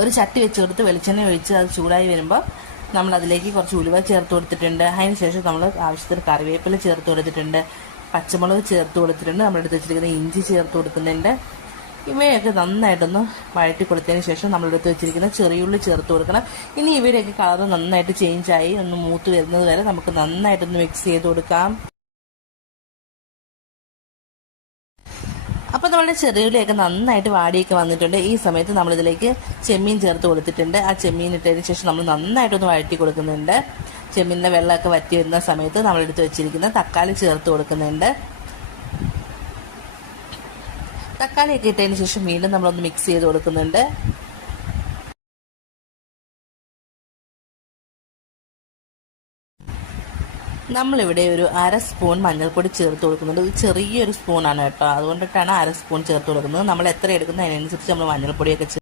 ഒരു ചട്ടി വെച്ച് കൊടുത്ത് വെളിച്ചെണ്ണ ഒഴിച്ച് അത് ചൂടായി വരുമ്പോൾ നമ്മൾ അതിലേക്ക് കുറച്ച് ഉലുവ ചേർത്ത് കൊടുത്തിട്ടുണ്ട്. അതിന് ശേഷം നമ്മൾ ആവശ്യത്തിന് കറിവേപ്പില ചേർത്ത് കൊടുത്തിട്ടുണ്ട്, പച്ചമുളക് ചേർത്ത് കൊടുത്തിട്ടുണ്ട്, നമ്മളെടുത്ത് വെച്ചിരിക്കുന്ന ഇഞ്ചി ചേർത്ത് കൊടുക്കുന്നുണ്ട്. ഇവയൊക്കെ നന്നായിട്ടൊന്ന് വഴറ്റി കൊടുത്തതിന് ശേഷം നമ്മളെടുത്ത് വെച്ചിരിക്കുന്ന ചെറിയുള്ളി ചേർത്ത് കൊടുക്കണം. ഇനി ഇവയുടെയൊക്കെ കളർ നന്നായിട്ട് ചേഞ്ചായി ഒന്ന് മൂത്ത് വരുന്നത് വരെ നമുക്ക് നന്നായിട്ടൊന്ന് മിക്സ് ചെയ്ത് കൊടുക്കാം. അപ്പോൾ നമ്മുടെ ചെറിയുള്ളിയൊക്കെ നന്നായിട്ട് വാടിയൊക്കെ വന്നിട്ടുണ്ട്. ഈ സമയത്ത് നമ്മളിതിലേക്ക് ചെമ്മീൻ ചേർത്ത് കൊടുത്തിട്ടുണ്ട്. ആ ചെമ്മീൻ ഇട്ടതിന് ശേഷം നമ്മൾ നന്നായിട്ടൊന്ന് വഴറ്റി കൊടുക്കുന്നുണ്ട്. ചെമ്മീനിൻ്റെ വെള്ളമൊക്കെ വറ്റി വരുന്ന സമയത്ത് നമ്മളെടുത്ത് വെച്ചിരിക്കുന്ന തക്കാളി ചേർത്ത് കൊടുക്കുന്നുണ്ട്. തക്കാളിയൊക്കെ ഇട്ടതിന് ശേഷം വീണ്ടും നമ്മളൊന്ന് മിക്സ് ചെയ്ത് കൊടുക്കുന്നുണ്ട്. നമ്മളിവിടെ ഒരു 1/2 സ്പൂൺ മഞ്ഞൾപ്പൊടി ചേർത്ത് കൊടുക്കുന്നുണ്ട്. ഇത് ചെറിയൊരു സ്പൂണാണ് കേട്ടോ, അതുകൊണ്ടിട്ടാണ് 1/2 സ്പൂൺ ചേർത്ത് കൊടുക്കുന്നത്. നമ്മൾ എത്ര എടുക്കുന്നത് അതിനനുസരിച്ച് നമ്മൾ മഞ്ഞൾപ്പൊടിയൊക്കെ